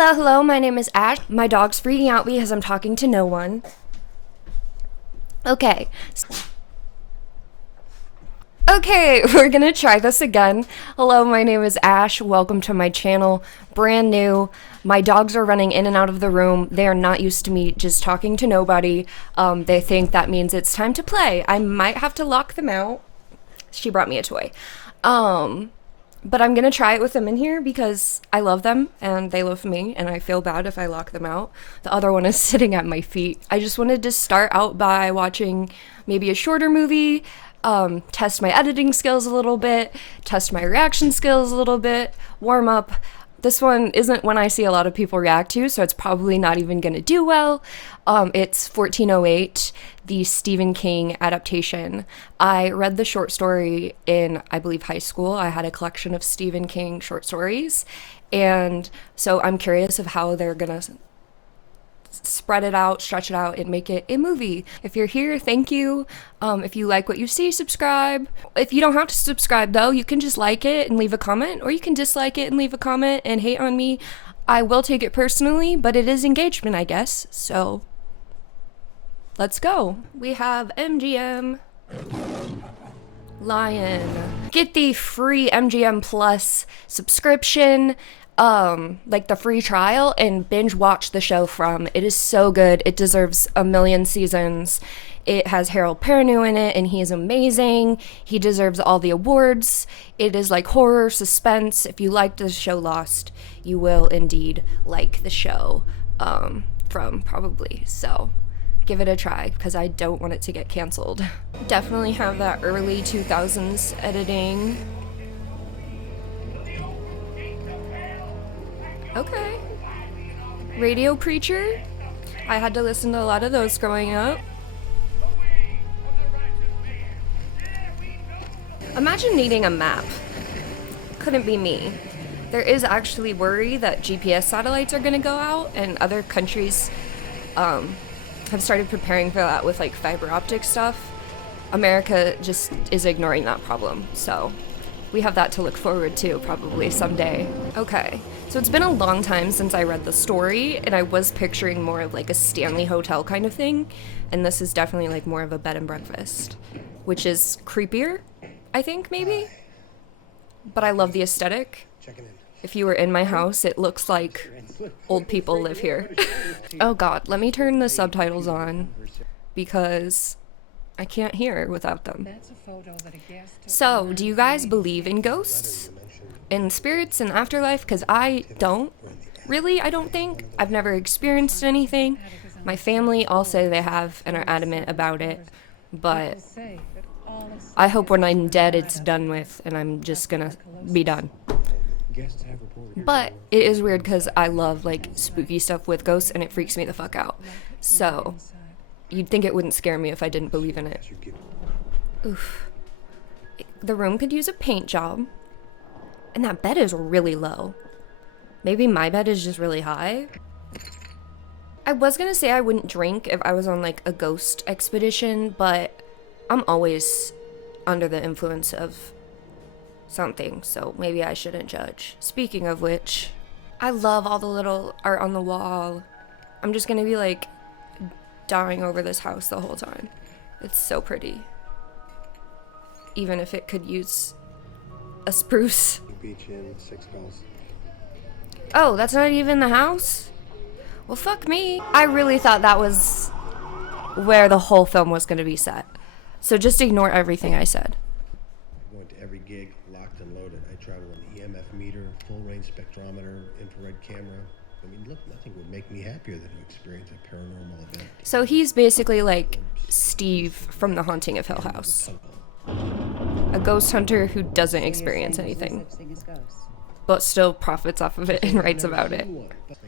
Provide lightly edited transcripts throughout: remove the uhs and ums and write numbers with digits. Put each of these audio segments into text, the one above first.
Hello, hello, my name is Ash. My dog's freaking out because I'm talking to no one. Okay. Okay, we're gonna try this again. Hello, my name is Ash. Welcome to my channel. Brand new. My dogs are running in and out of the room. They are not used to me just talking to nobody. They think that means it's time to play. I might have to lock them out. She brought me a toy. But I'm gonna try it with them in here because I love them and they love me, and I feel bad if I lock them out. The other one is sitting at my feet. I just wanted to start out by watching maybe a shorter movie, test my editing skills a little bit, test my reaction skills a little bit, warm up. This one isn't one I see a lot of people react to, so it's probably not even gonna do well. It's 1408, the Stephen King adaptation. I read the short story in, I believe, high school. I had a collection of Stephen King short stories, and so I'm curious of how they're gonna spread it out, stretch it out, and make it a movie. If you're here, thank you. If you like what you see, subscribe. If you don't have to subscribe though, you can just like it and leave a comment, or you can dislike it and leave a comment and hate on me. I will take it personally, but it is engagement, I guess. So let's go. We have MGM Lion. Get the free MGM Plus subscription, like the free trial, and binge watch the show from. It is so good. It deserves a million seasons. It has Harold Perrineau in it, and he is amazing. He deserves all the awards. It is like horror, suspense. If you liked the show Lost, you will indeed like the show from probably. So give it a try because I don't want it to get canceled. Definitely have that early 2000s editing. Okay. Radio Preacher. I had to listen to a lot of those growing up. Imagine needing a map. Couldn't be me. There is actually worry that GPS satellites are going to go out, and other countries have started preparing for that with like fiber optic stuff. America just is ignoring that problem, so we have that to look forward to probably someday. Okay, so it's been a long time since I read the story, and I was picturing more of like a Stanley Hotel kind of thing, and this is definitely like more of a bed and breakfast, which is creepier, I think, maybe. But I love the aesthetic. If you were in my house, it looks like old people live here. Oh god, let me turn the subtitles on because I can't hear without them. So, do you guys believe in ghosts? In spirits and afterlife? Because I don't. Really, I don't think. I've never experienced anything. My family all say they have and are adamant about it. But I hope when I'm dead it's done with and I'm just gonna be done. But it is weird because I love like spooky stuff with ghosts and it freaks me the fuck out. So you'd think it wouldn't scare me if I didn't believe in it. Oof. The room could use a paint job. And that bed is really low. Maybe my bed is just really high. I was gonna say I wouldn't drink if I was on like a ghost expedition, but I'm always under the influence of something, so maybe I shouldn't judge. Speaking of which, I love all the little art on the wall. I'm just gonna be like dying over this house the whole time. It's so pretty. Even if it could use a spruce. Oh, that's not even the house? Well, fuck me. I really thought that was where the whole film was gonna be set. So just ignore everything I said. I'm going to every gig locked and loaded. I travel an EMF meter, full range spectrometer, infrared camera. I mean, look, nothing would make me happier than to experience a paranormal event. So he's basically like Steve from The Haunting of Hill House. A ghost hunter who doesn't experience anything, but still profits off of it and writes about it.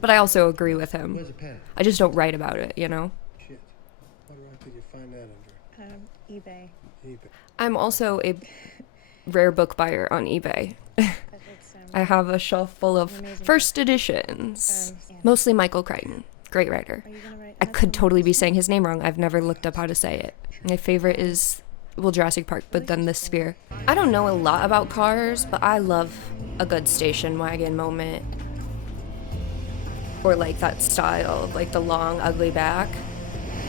But I also agree with him. I just don't write about it, you know? Shit. What did you find that under? eBay. I'm also a rare book buyer on eBay. I have a shelf full of first editions. Mostly Michael Crichton. Great writer. I could totally be saying his name wrong. I've never looked up how to say it. My favorite is, well, Jurassic Park, but then the Sphere. I don't know a lot about cars, but I love a good station wagon moment. or like that style of like the long, ugly back.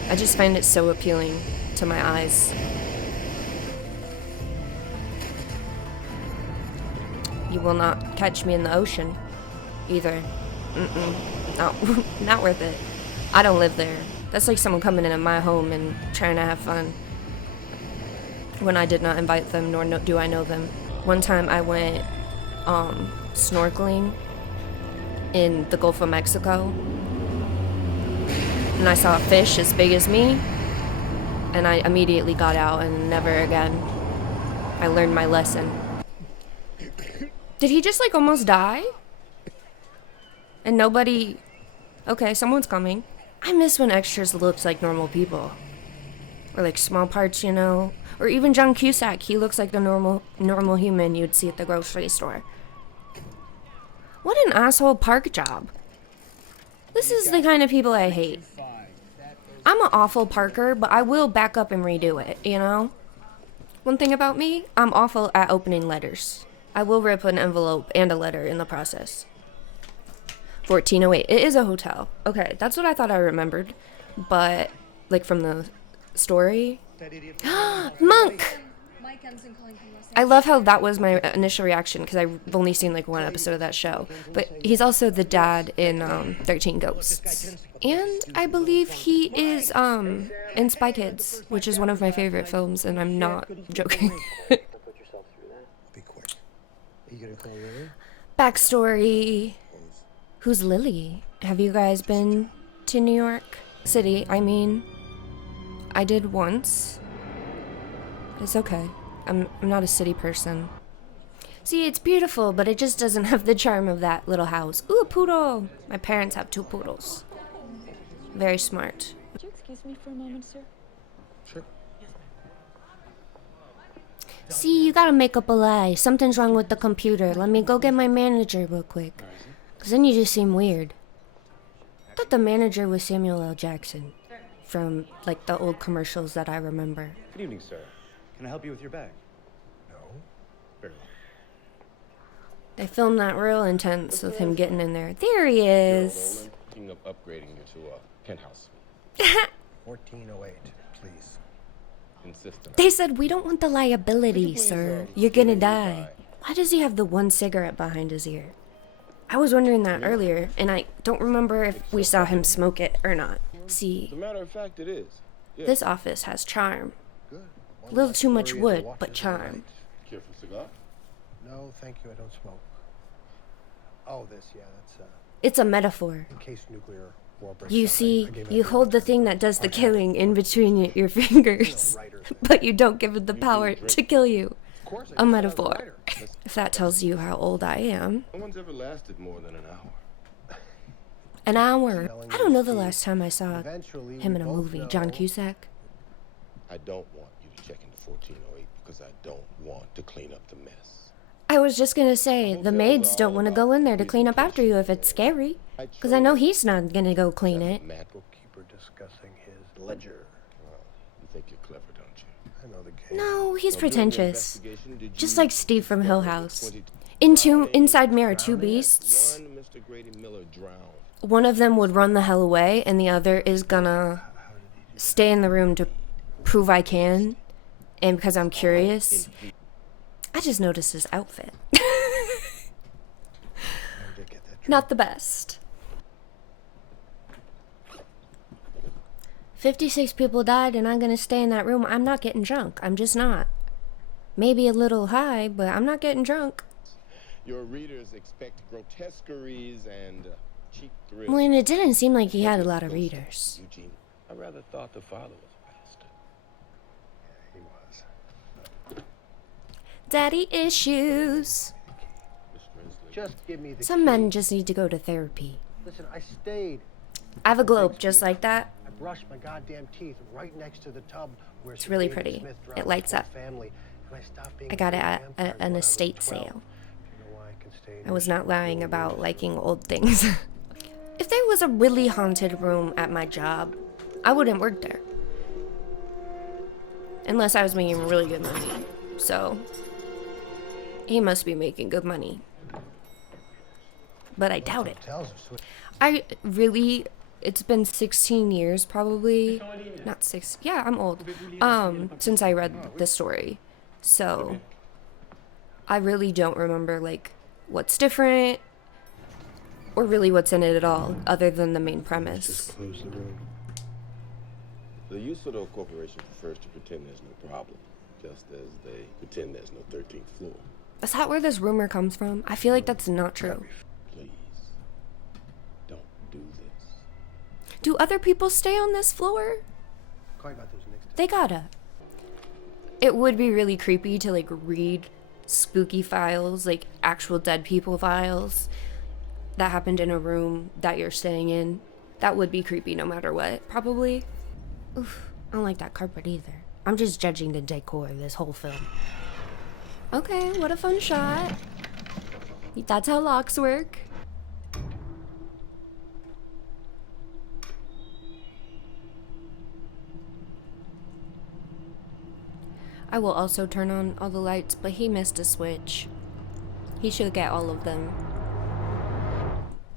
I just find it so appealing to my eyes. You will not catch me in the ocean either. Not worth it. I don't live there. That's like someone coming into my home and trying to have fun when I did not invite them, nor do I know them. One time I went snorkeling in the Gulf of Mexico, and I saw a fish as big as me, and I immediately got out and never again. I learned my lesson. Did he just like almost die? And nobody... Okay, someone's coming. I miss when extras looked like normal people. Or like small parts, you know? Or even John Cusack, he looks like a normal human you'd see at the grocery store. What an asshole park job. This is the kind of people I hate. I'm an awful parker, but I will back up and redo it, you know? One thing about me, I'm awful at opening letters. I will rip an envelope and a letter in the process. 1408. It is a hotel. Okay, that's what I thought I remembered. But, like from the story. Monk! I love how that was my initial reaction because I've only seen like one episode of that show. But he's also the dad in 13 Ghosts. And I believe he is in Spy Kids, which is one of my favorite films, and I'm not joking. Be quick. Are you gonna call Lily? Backstory. Who's Lily? Have you guys been to New York City? I mean, I did once. It's okay. I'm not a city person. See, it's beautiful, but it just doesn't have the charm of that little house. Ooh, a poodle! My parents have 2 poodles. Very smart. Would you excuse me for a moment, sir? Sure. See, you gotta make up a lie. Something's wrong with the computer. Let me go get my manager real quick. Because then you just seem weird. I thought the manager was Samuel L. Jackson. From, like, the old commercials that I remember. Good evening, sir. Can I help you with your bag? No. Very well. They filmed that real intense with him getting in there. There he is. Thinking of upgrading you to a penthouse. 1408, please. Insistent. They said, we don't want the liability, sir. You're gonna die. Why does he have the one cigarette behind his ear? I was wondering that earlier, and I don't remember if we saw him smoke it or not. See, As a matter of fact, it is. Yeah. this office has charm. Good. A little too much wood, but charm. Care for a cigar? No, thank you. I don't smoke. Oh, this, yeah, that's It's a metaphor. in case nuclear war breaks You out. see, I gave you it a hold the thought. thing that does the killing in between your fingers, but you don't give it the power to kill you. Of course, A I just said I was metaphor. writer. If that tells you how old I am. No one's ever lasted more than an hour. An hour. I don't know the last time I saw Eventually, him we in a both movie. John know- Cusack. I don't want you to check into 1408 because I don't want to clean up the mess. I was just gonna say, the maids don't want to go in there to clean up after you if it's scary. Because I know he's not gonna go clean it. Bookkeeper discussing his ledger. Well, you think you're clever, don't you? I know the game. No, he's Well, during the pretentious. investigation, did Just you like Steve from Hill discover House. the 20 Inside Mirror, 2 beasts. One Mr. Grady Miller drowned. One of them would run the hell away, and the other is gonna stay in the room to prove I can. And because I'm curious, I just noticed his outfit. I did get that Not the best. 56 people died, and I'm gonna stay in that room. I'm not getting drunk. I'm just not. Maybe a little high, but I'm not getting drunk. Your readers expect grotesqueries and cheap thrills. Well, and it didn't seem like he had a lot of readers. Eugene, I rather thought the father was a bastard. He was. Daddy issues. Miss Grinsley. Just give me the Some men just need to go to therapy. Listen, I stayed. I have a globe just like that. I brushed my goddamn teeth right next to the tub where It's Sir really David pretty. Smith It drowned lights his up. whole family. And I stopped being I got it a at vampire an when I was estate 12. sale. Do you know why I can stay in I was these not lying little about rooms? liking old things. If there was a really haunted room at my job, I wouldn't work there. Unless I was making really good money. So, he must be making good money. but I doubt it. Hotels are sweet. I really, it's been 16 years probably, not six, yeah, I'm old, since I read the story. So I really don't remember like what's different or really what's in it at all, other than the main premise. Just close the room. The Usador Corporation prefers to pretend there's no problem, just as they pretend there's no 13th floor. Is that where this rumor comes from? I feel like that's not true. Please, don't do this. Do other people stay on this floor? Call you about those next time. They gotta. It would be really creepy to like read spooky files, like actual dead people files that happened in a room that you're staying in. That would be creepy no matter what, probably. Oof, I don't like that carpet either. I'm just judging the decor of this whole film. Okay, what a fun shot. That's how locks work. I will also turn on all the lights, but he missed a switch. He should get all of them.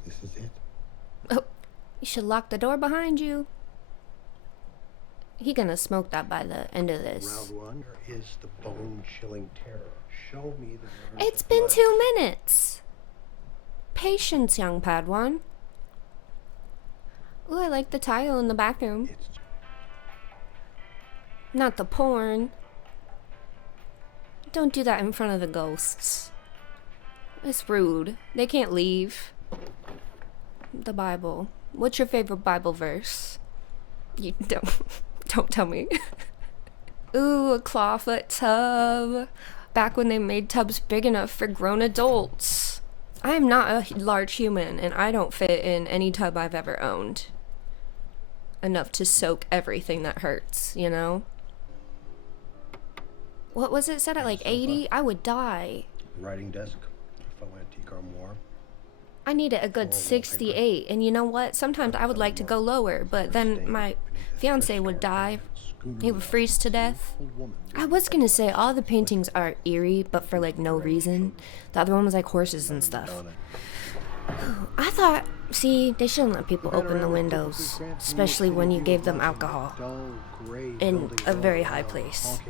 This is it. Oh, you should lock the door behind you. He gonna smoke that by the end of this. Round one is the bone-chilling terror. Show me the. It's been 2 minutes. Patience, young Padawan. Ooh, I like the tile in the bathroom. It's Not the porn. Don't do that in front of the ghosts. It's rude. They can't leave. The Bible. What's your favorite Bible verse? You don't tell me. Ooh, a clawfoot tub. Back when they made tubs big enough for grown adults. I am not a large human, and I don't fit in any tub I've ever owned. Enough to soak everything that hurts, you know? What was it set at, like 80? I would die. writing desk, fellow antique armoire. I needed a good 68, and you know what? Sometimes I would like to go lower, but then my fiance would die. He would freeze to death. I was gonna say all the paintings are eerie, but for like no reason. The other one was like horses and stuff. I thought, see, they shouldn't let people open the windows, especially when you gave them alcohol in a very high place.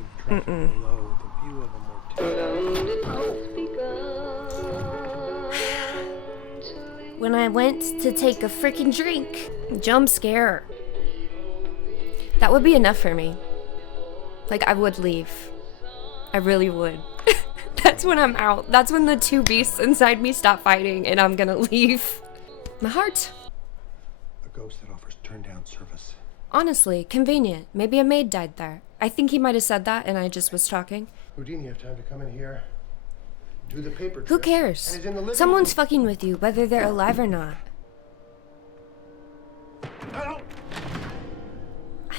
When I went to take a freaking drink, jump scare. That would be enough for me. Like, I would leave. I really would. That's when I'm out. That's when the two beasts inside me stop fighting and I'm gonna leave. My heart. A ghost that offers turn-down service. Honestly, convenient. Maybe a maid died there. I think he might have said that and I just was talking. Houdini, you have time to come in here? Do the paper Who trick. cares? And it's in the living Someone's room. fucking with you, whether they're alive or not.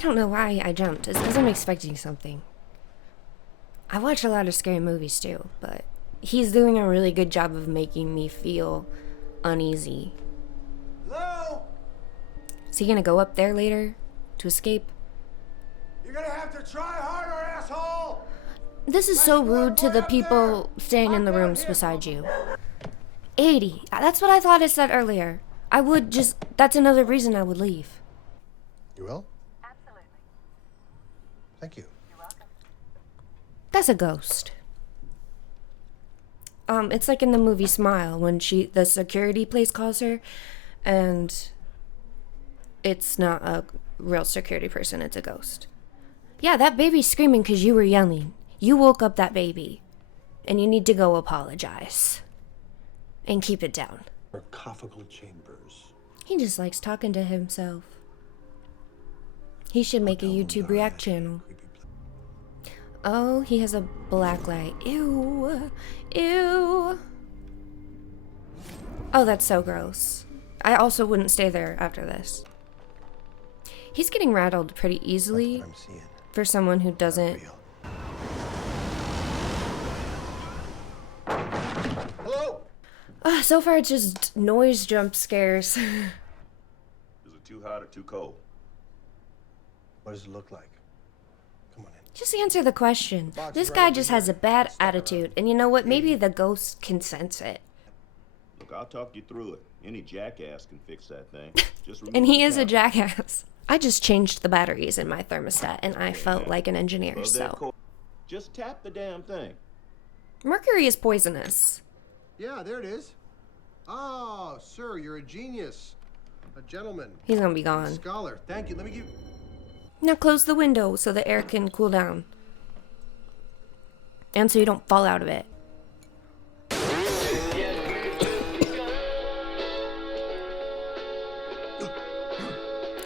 I don't know why I jumped. It's because I'm expecting something. I watch a lot of scary movies too, but he's doing a really good job of making me feel uneasy. Hello? Is he gonna go up there later to escape? You're gonna have to try harder, asshole! This is so rude to the people staying in the rooms beside you. 80. That's what I thought it said earlier. I would just... That's another reason I would leave. You will? Thank you. That's a ghost. It's like in the movie Smile when the security place calls her, and it's not a real security person, it's a ghost. Yeah, that baby's screaming because you were yelling. You woke up that baby, and you need to go apologize. And keep it down. Sarcophagal chambers. He just likes talking to himself. He should make a YouTube React channel. Oh, he has a black light. Ew. Ew. Oh, that's so gross. I also wouldn't stay there after this. He's getting rattled pretty easily I'm seeing. for someone who doesn't. Real. Hello? So far, it's just noise jump scares. Is it too hot or too cold? What does it look like? Come on in. Just answer the question. This guy just has a bad attitude, and you know what? Maybe the ghost can sense it. Look Look, I'll talk you through it. Any jackass can fix that thing. Just remove And he the is a cap. jackass. I just changed the batteries in my thermostat, and I felt like an engineer, Above that so. cord. Just tap the damn thing. Mercury is poisonous. Yeah, there it is. Oh, sir, you're a genius. A gentleman. He's gonna be A gone. scholar. Thank you. Let me give... Now close the window so the air can cool down. And so you don't fall out of it.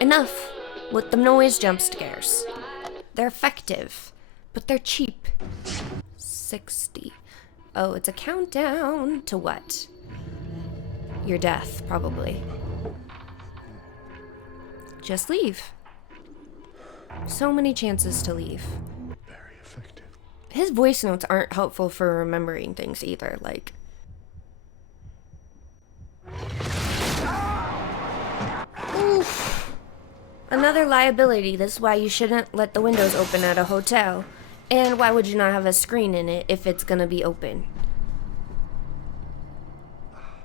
Enough with the noise jump scares. They're effective, but they're cheap. 60. Oh, it's a countdown to what? Your death, probably. Just leave. So many chances to leave. Very effective. His voice notes aren't helpful for remembering things either, like... Oof. Another liability. This is why you shouldn't let the windows open at a hotel. And why would you not have a screen in it if it's gonna be open?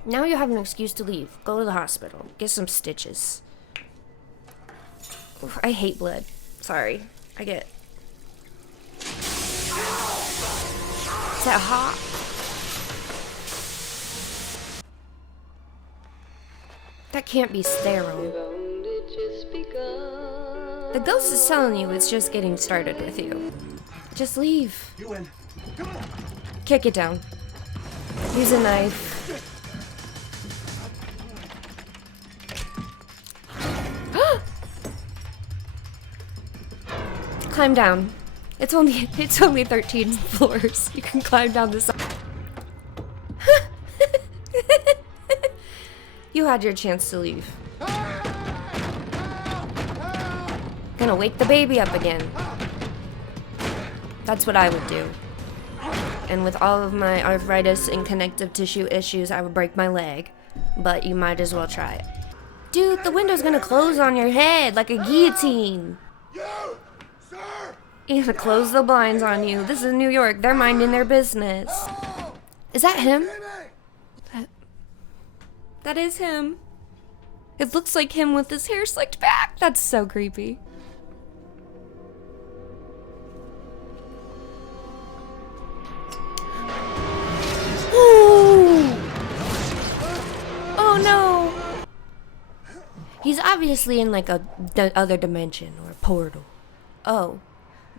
Now you have an excuse to leave. Go to the hospital. Get some stitches. Oof, I hate blood. Sorry. I get... Is that hot? That can't be sterile. The ghost is telling you it's just getting started with you. Just leave. You win. Come on. Kick it down. Use a knife. Climb down. It's only 13 floors. You can climb down the side. You had your chance to leave. Gonna wake the baby up again. That's what I would do. And with all of my arthritis and connective tissue issues, I would break my leg. But you might as well try it. Dude, the window's gonna close on your head like a guillotine. You, sir! You're gonna close the blinds on you. This is New York. They're minding their business. Is that him? That is him. It looks like him with his hair slicked back. That's so creepy. Ooh. Oh no. He's obviously in like a other dimension or a portal. Oh,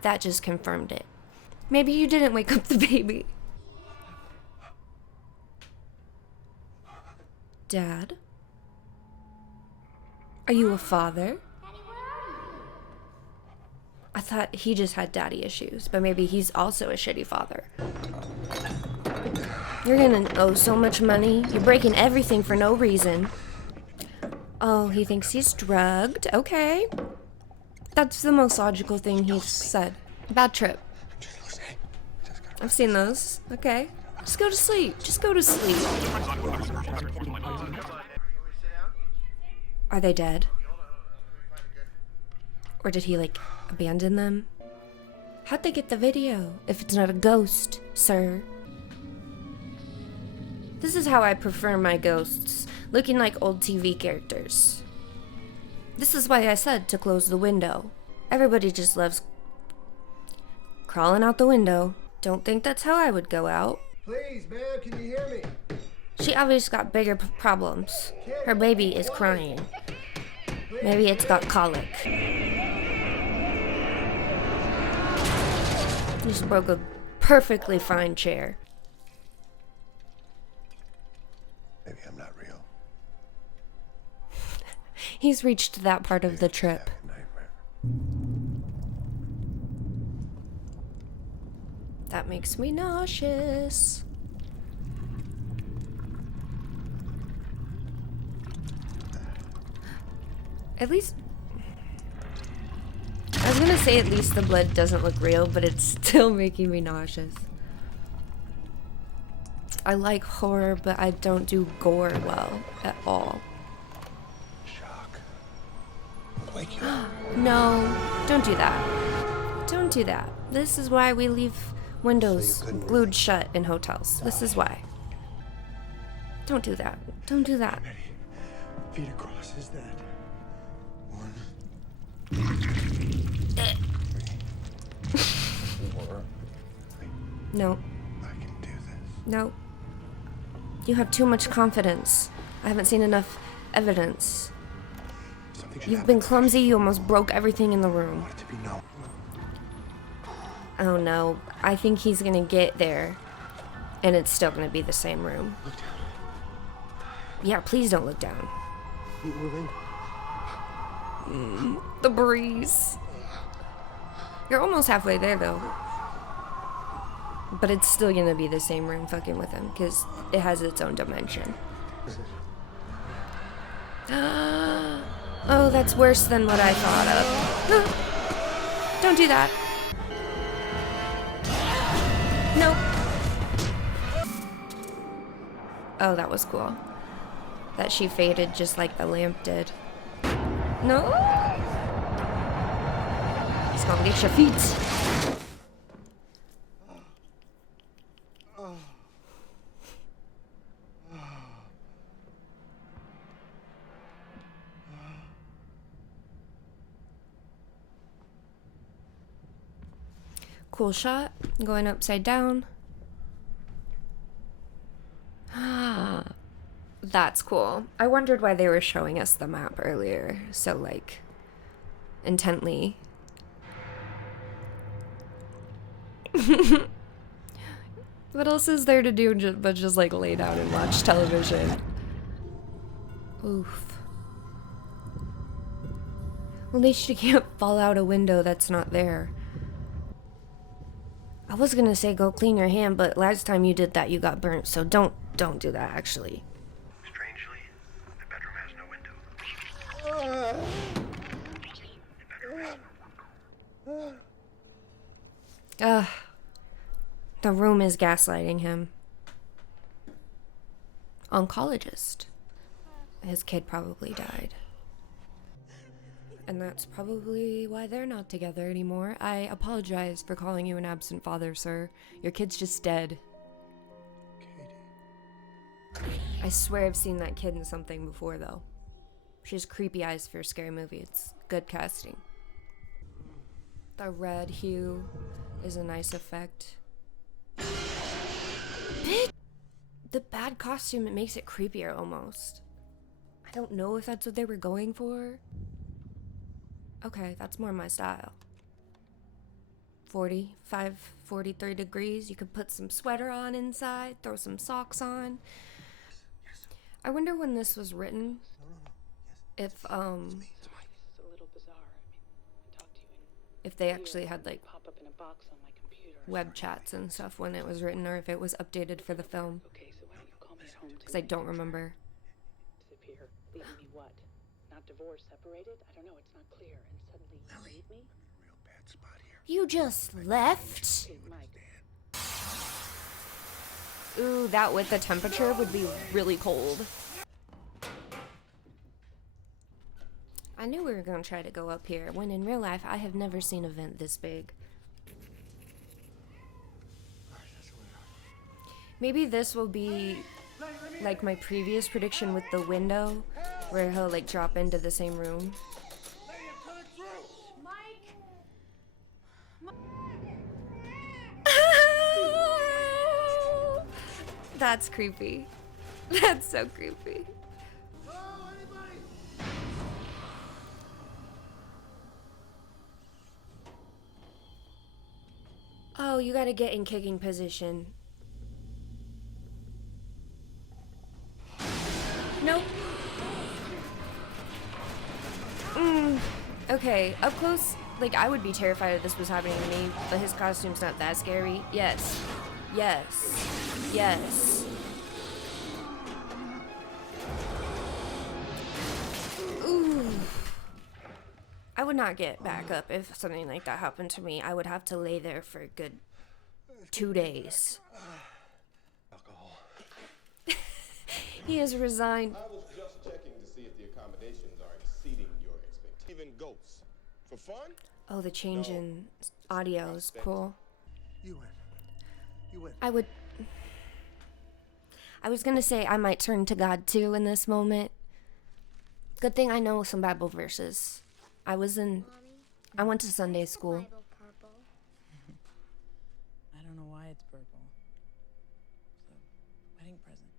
that just confirmed it. Maybe you didn't wake up the baby. Dad? Are you a father? I thought he just had daddy issues, but maybe he's also a shitty father. You're gonna owe so much money. You're breaking everything for no reason. Oh, he thinks he's drugged. Okay. That's the most logical thing he's said. Bad trip. I've seen those. Okay. Just go to sleep. Just go to sleep. Are they dead? Or did he, like, abandon them? How'd they get the video if it's not a ghost, sir? This is how I prefer my ghosts, looking like old TV characters. This is why I said to close the window. Everybody just loves crawling out the window. Don't think that's how I would go out. Please, ma'am, can you hear me? She obviously got bigger problems. Her baby is crying. Maybe it's got colic. Just broke a perfectly fine chair. Maybe I'm not real. He's reached that part of the trip. Nightmare. That makes me nauseous. At least... I was gonna say at least the blood doesn't look real, but it's still making me nauseous. I like horror, but I don't do gore well at all. Shock. Wake you up. No, don't do that. Don't do that. This is why we leave windows So you couldn't glued shut in hotels. This is why. Don't do that. Don't do that. Ready. Feet across. Is that? 1, 3, 4. No. I can do this. No. You have too much confidence. I haven't seen enough evidence. Something should You've happen been clumsy, you almost broke everything in the room. I want it to be known. Oh no, I think he's gonna get there, and it's still gonna be the same room. Look down. Yeah, please don't look down. Keep moving. The breeze. You're almost halfway there though. But it's still gonna be the same room fucking with him, because it has its own dimension. Oh, that's worse than what I thought of. Don't do that. Nope. Oh, that was cool. That she faded just like the lamp did. No. He's gonna get your feet. Cool shot. Going upside down. Ah, that's cool. I wondered why they were showing us the map earlier so, like, intently. What else is there to do but just, like, lay down and watch television? Oof. At least you can't fall out a window that's not there. I was gonna say go clean your hand, but last time you did that you got burnt, so don't do that actually. Strangely, the bedroom has no window. The room is gaslighting him. Oncologist. His kid probably died. And that's probably why they're not together anymore. I apologize for calling you an absent father, sir. Your kid's just dead. Katie. I swear I've seen that kid in something before, though. She has creepy eyes for a scary movie. It's good casting. The red hue is a nice effect. The bad costume, it makes it creepier almost. I don't know if that's what they were going for. Okay, that's more my style. 43 degrees. You could put some sweater on inside, throw some socks on. I wonder when this was written. If It's a little bizarre. I talked to you if they actually had like pop up in a box on my computer. web chats and stuff when it was written, or if it was updated for the film. Okay, so why don't you call me at home Because I don't remember. disappear? Leaving me what? Not divorced, separated? I don't know, it's not clear. And suddenly you leave me? Real bad spot here. You just left? Hey, Mike. Ooh, that with the temperature would be really cold. I knew we were going to try to go up here, when in real life I have never seen a vent this big. Maybe this will be like my previous prediction with the window, where he'll like drop into the same room. That's creepy. That's so creepy. Oh, you gotta get in kicking position. Nope. Okay, up close, like, I would be terrified if this was happening to me, but his costume's not that scary. Yes. Yes. Yes. Ooh. I would not get back up if something like that happened to me. I would have to lay there for a good 2 days. Alcohol. He is resigned. I was just checking to see if the accommodations are exceeding your expectations. Even ghosts. For fun? Oh, the change in audio is cool. You win. You win. I was gonna say I might turn to God too in this moment. Good thing I know some Bible verses. I went to Sunday school. I don't know why it's purple. It's a wedding present.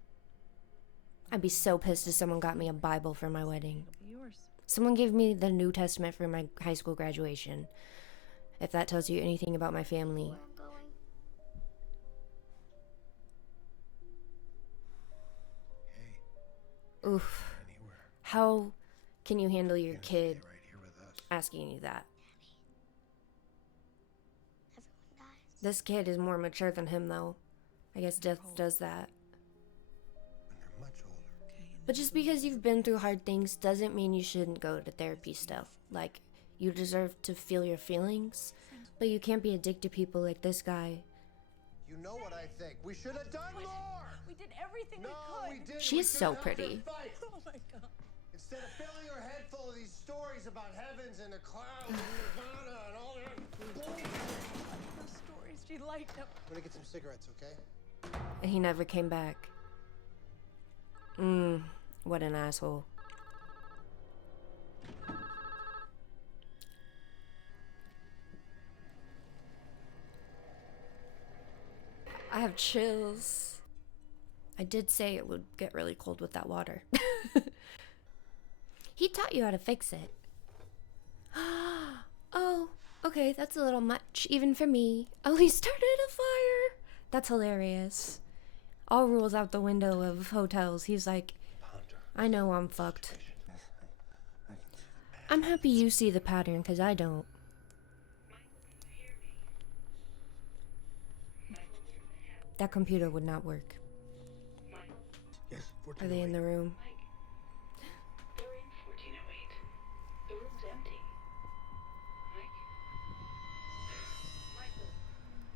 I'd be so pissed if someone got me a Bible for my wedding. It'll be yours. Someone gave me the New Testament for my high school graduation. If that tells you anything about my family. Hey, Oof. anywhere. How can you handle your You're gonna kid stay right here with us. asking you that? Everyone dies. This kid is more mature than him, though. I guess death does that. When they're much older. But just because you've been through hard things doesn't mean you shouldn't go to therapy still. Like, you deserve to feel your feelings, but you can't be a dick to people like this guy. You know what I think. We should have done more. We did everything No, we we could. didn't. She We is should've so helped her pretty. fight. Oh my god. Instead of filling her head full of these stories about heavens and the clouds and Nirvana and all that. Her stories, she liked them. I'm gonna get some cigarettes, okay? And he never came back. What an asshole. I have chills. I did say it would get really cold with that water. He taught you how to fix it. Oh, okay, that's a little much, even for me. Oh, he started a fire. That's hilarious. All rules out the window of hotels. He's like, I know I'm fucked. I'm happy you see the pattern, because I don't. That computer would not work. Yes, Are they in the room? They're in 1408. The room's empty. Michael,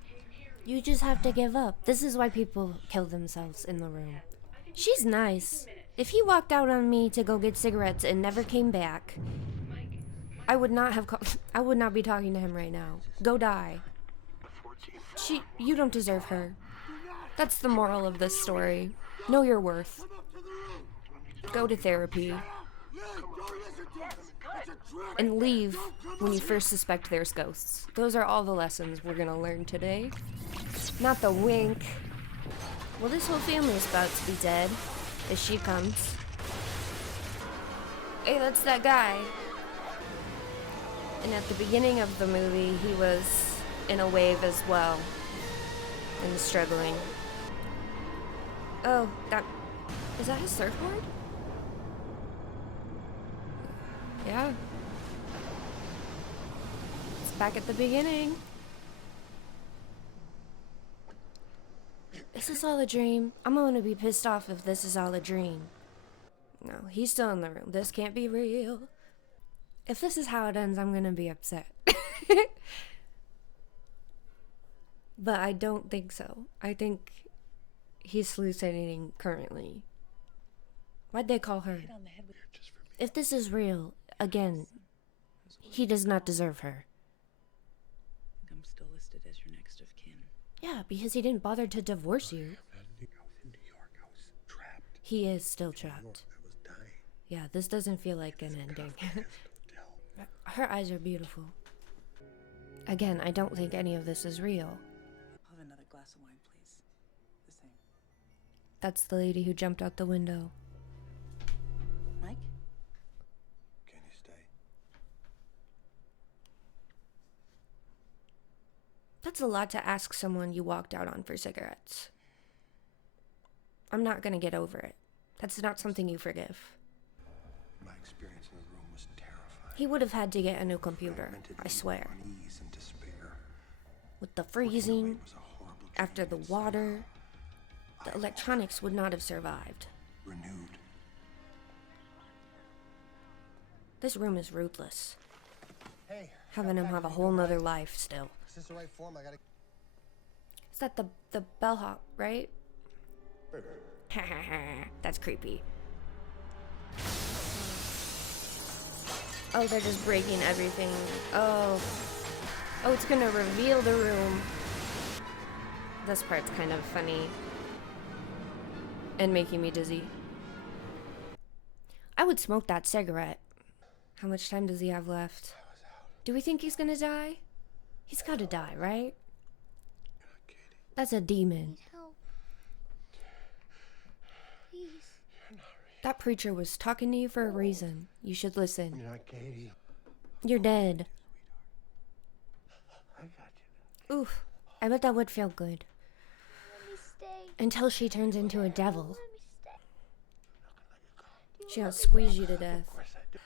can you hear me? You just have to give up. This is why people kill themselves in the room. She's nice. If he walked out on me to go get cigarettes and never came back, I would not have I would not be talking to him right now. Go die. You don't deserve her. That's the moral of this story. Know your worth. Go to therapy. And leave when you first suspect there's ghosts. Those are all the lessons we're gonna learn today. Not the wink. Well, this whole family is about to be dead if she comes. Hey, that's that guy. And at the beginning of the movie, he was in a wave as well. And struggling. Oh, is that his surfboard? Yeah. It's back at the beginning. Is this all a dream? I'm gonna be pissed off if this is all a dream. No, he's still in the room. This can't be real. If this is how it ends, I'm gonna be upset. But I don't think so. I think he's hallucinating currently. Why'd they call her? If this is real, again, he does not deserve her. I think I'm still listed as your next of kin. Yeah, because he didn't bother to divorce you. I was in New York. I was trapped. He is still New York, trapped. I was dying. Yeah, this doesn't feel like an ending. Hotel. Her eyes are beautiful. Again, I don't think any of this is real. I'll have another glass of wine, please. The same. That's the lady who jumped out the window. Mike? Can you stay? That's a lot to ask someone you walked out on for cigarettes. I'm not gonna get over it. That's not something you forgive. My experience in the room was terrifying. He would have had to get a new computer, I swear. Unease and despair. With the freezing, It was a horrible dream after the water, the electronics would not have survived. renewed. This room is ruthless. Hey. Having him have a whole nother life still. Is this the right form? I gotta. Is that the bellhop, right? That's creepy. Oh, they're just breaking everything. Oh, it's gonna reveal the room. This part's kind of funny. and making me dizzy. I would smoke that cigarette. How much time does he have left? Do we think he's gonna die? He's gotta die, right? That's a demon. Help. Please. That preacher was talking to you for a reason. You should listen. You're not Katie. You're dead. I got you. Oof. I bet that would feel good. Let me stay. Until she turns into a devil. Let me stay. She gonna squeeze you to death. Of course I do.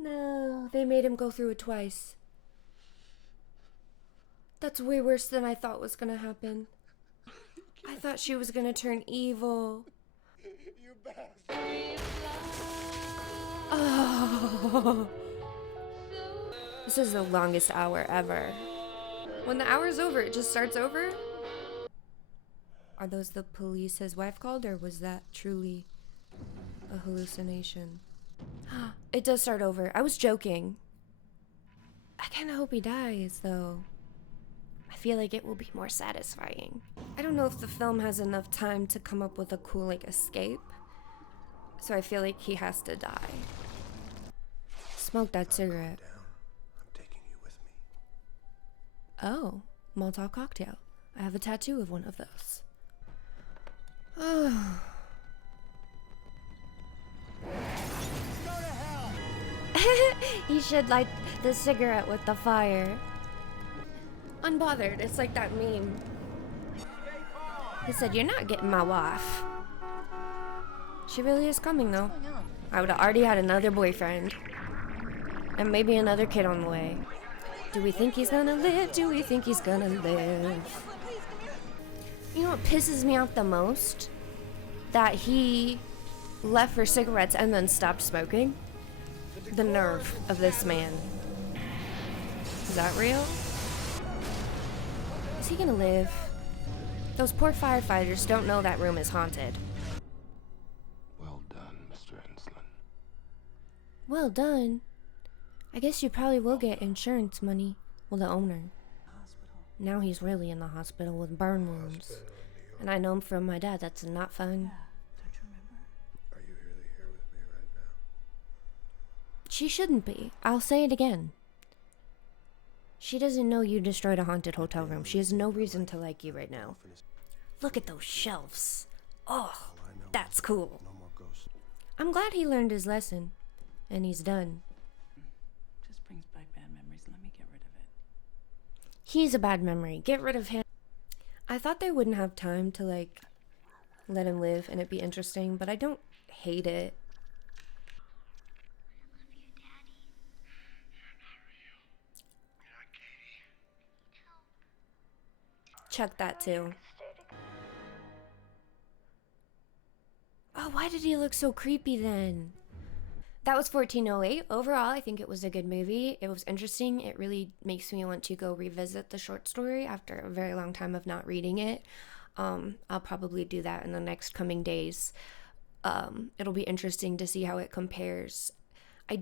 No, they made him go through it twice. That's way worse than I thought was gonna happen. I thought she was gonna turn evil. You bastard. Oh. This is the longest hour ever. When the hour's over, it just starts over? Are those the police his wife called, or was that truly a hallucination? It does start over. I was joking. I kinda hope he dies, though. I feel like it will be more satisfying. I don't know if the film has enough time to come up with a cool, like, escape. So I feel like he has to die. Smoke that cigarette. I'm taking you with me. Oh, Molotov cocktail. I have a tattoo of one of those. Oh. You should light the cigarette with the fire. Unbothered, it's like that meme. He said, "You're not getting my wife." She really is coming, though. I would have already had another boyfriend. And maybe another kid on the way. Do we think he's gonna live? Do we think he's gonna live? You know what pisses me off the most? That he left for cigarettes and then stopped smoking. The nerve of this man. Is that real? Is he gonna live? Those poor firefighters don't know that room is haunted. Well done, Mr. Enslin. Well done. I guess you probably will get insurance money. Well, the owner. Now he's really in the hospital with burn wounds. And I know him from my dad. That's not fun. Don't you remember? Are you really here with me right now? She shouldn't be. I'll say it again. She doesn't know you destroyed a haunted hotel room. She has no reason to like you right now. Look at those shelves. Oh, that's cool. No more ghosts. I'm glad he learned his lesson. And he's done. Just brings back bad memories. Let me get rid of it. He's a bad memory. Get rid of him. I thought they wouldn't have time to, like, let him live and it be interesting, but I don't hate it. Check that too. Oh, why did he look so creepy then? That was 1408. Overall, I think it was a good movie. It was interesting. It really makes me want to go revisit the short story after a very long time of not reading it. I'll probably do that in the next coming days. It'll be interesting to see how it compares. I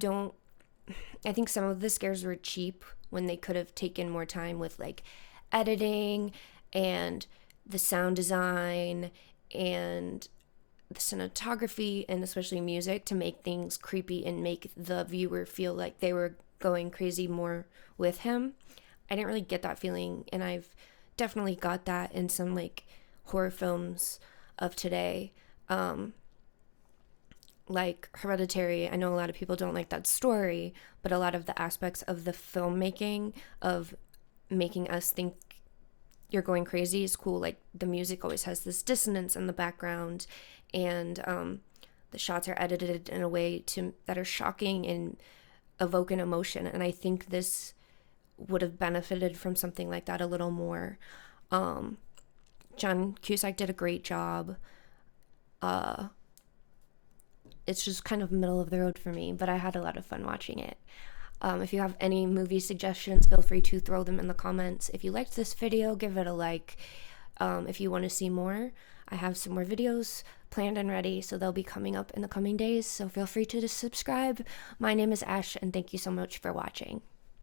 think some of the scares were cheap when they could have taken more time with, like, editing and the sound design and the cinematography and especially music to make things creepy and make the viewer feel like they were going crazy more with him. I didn't really get that feeling, and I've definitely got that in some, like, horror films of today. Like Hereditary. I know a lot of people don't like that story, but a lot of the aspects of the filmmaking of making us think you're going crazy is cool. Like, the music always has this dissonance in the background, and the shots are edited in a way that are shocking and evoke an emotion, and I think this would have benefited from something like that a little more. John Cusack did a great job. It's just kind of middle of the road for me, but I had a lot of fun watching it. If you have any movie suggestions, feel free to throw them in the comments. If you liked this video, give it a like. If you want to see more, I have some more videos planned and ready, so they'll be coming up in the coming days, so feel free to subscribe. My name is Ash, and thank you so much for watching.